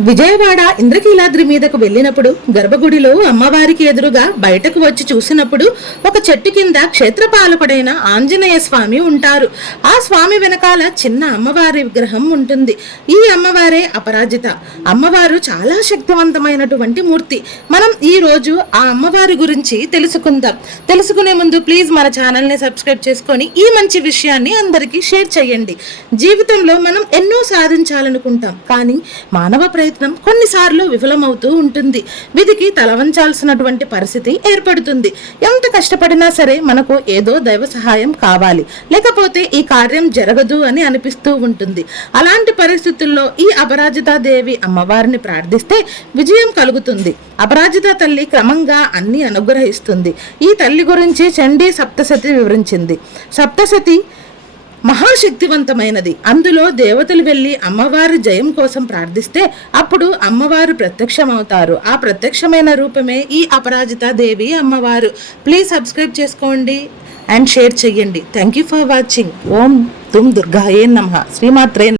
విజయవాడ ఇంద్రకీలాద్రి మీదకు వెళ్ళినప్పుడు గర్భగుడిలో అమ్మవారికి ఎదురుగా బయటకు వచ్చి చూసినప్పుడు ఒక చెట్టు కింద క్షేత్రపాలకుడైన ఆంజనేయ స్వామి ఉంటారు. ఆ స్వామి వెనకాల చిన్న అమ్మవారి విగ్రహం ఉంటుంది. ఈ అమ్మవారే అపరాజిత. అమ్మవారు చాలా శక్తివంతమైనటువంటి మూర్తి. మనం ఈ రోజు ఆ అమ్మవారి గురించి తెలుసుకుందాం. తెలుసుకునే ముందు ప్లీజ్ మన ఛానల్ని సబ్స్క్రైబ్ చేసుకొని ఈ మంచి విషయాన్ని అందరికీ షేర్ చేయండి. జీవితంలో మనం ఎన్నో సాధించాలనుకుంటాం. కానీ మానవ ప్రయత్నం కొన్నిసార్లు విఫలమవుతూ ఉంటుంది. విధికి తలవంచాల్సినటువంటి పరిస్థితి ఏర్పడుతుంది. ఎంత కష్టపడినా సరే మనకు ఏదో దైవ సహాయం కావాలి. లేకపోతే ఈ కార్యం జరగదు అని అనిపిస్తూ ఉంటుంది. అలాంటి పరిస్థితుల్లో ఈ అపరాజితాదేవి అమ్మవారిని ప్రార్థిస్తే విజయం కలుగుతుంది. అపరాజిత తల్లి క్రమంగా అన్ని అనుగ్రహిస్తుంది. ఈ తల్లి గురించి చండీ సప్తసతి వివరించింది. సప్తసతి మహాశక్తివంతమైనది. అందులో దేవతలు వెళ్ళి అమ్మవారి జయం కోసం ప్రార్థిస్తే అప్పుడు అమ్మవారు ప్రత్యక్షమవుతారు. ఆ ప్రత్యక్షమైన రూపమే ఈ అపరాజిత దేవి అమ్మవారు. ప్లీజ్ సబ్స్క్రైబ్ చేసుకోండి అండ్ షేర్ చెయ్యండి. Thank you for watching. ఓం తుమ్ దుర్గాయే నమ. శ్రీమాత్రే